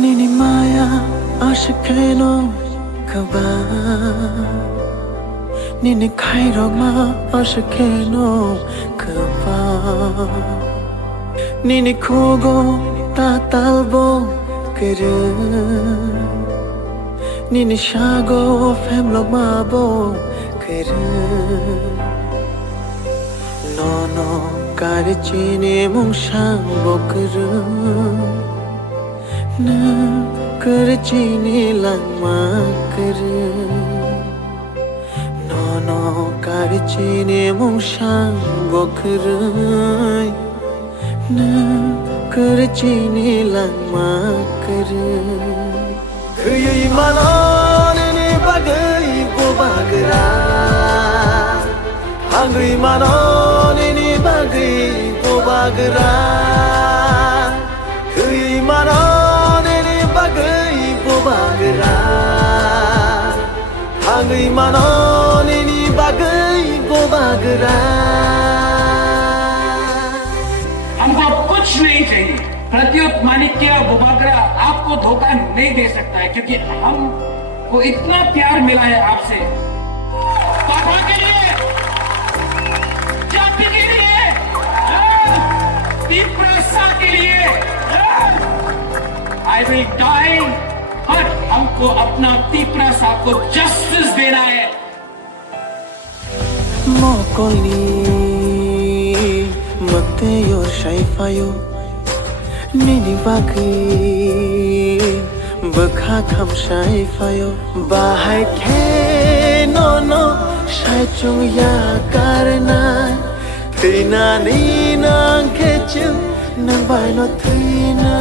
Nini maya ashkeno kaba Nini khairok ma ashkeno kaba Nini khogo ta talbo kere Nini shago femlok ma bo kere No kare chine mung shang bo kere Na kare chine lang ma kere No kare chine mung shang bo kere Na kare chine lang ma kere Khuyai manon ni bagai bo bagra Hangui manon ni bagai bo bagra Khuyai manon ni bagai bo bagra Hangui manon ni bagai bo bagra हमको कुछ नहीं चाहिए। प्रत्युत माणिक्य बुबागरा आपको धोखा नहीं दे सकता है क्योंकि हमको इतना प्यार मिला है आपसे। पापा के लिए, जाति के लिए, दीपरासा के लिए, I will die, पर हमको अपना दीपरासा को जस्टिस देना है। Mokoli Magtayo shaifayo Nini baki Bakha kham shaifayo Bahai ke no Shai chung ya karna Tina ni nang kechim Nang bai no tina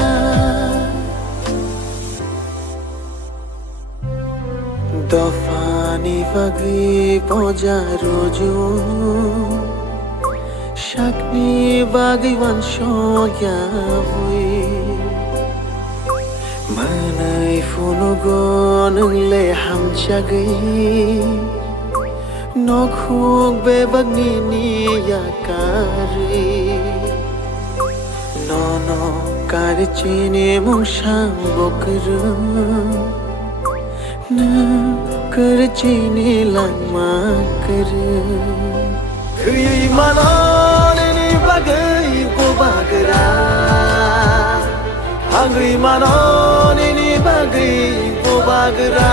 Dofani vagi poja roju Shakni vagi vansho yavui Manai funugo nungle ham chagai Nokhuk be bagni ni yakari No kare chine mung shang bokru Na kare chine lang ma kare Khuyai manon ni bagai bo bagra Hangui manon ni bagai bo bagra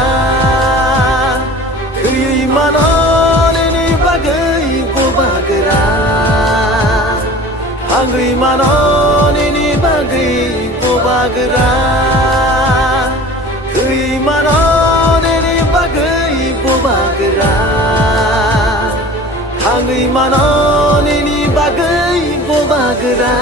Khuyai manon ni bagai bo bagra Hangui manon ni bagai bo bagra Khuyai manon ni bagai bo bagra Hangui manon ni bagai bo bagra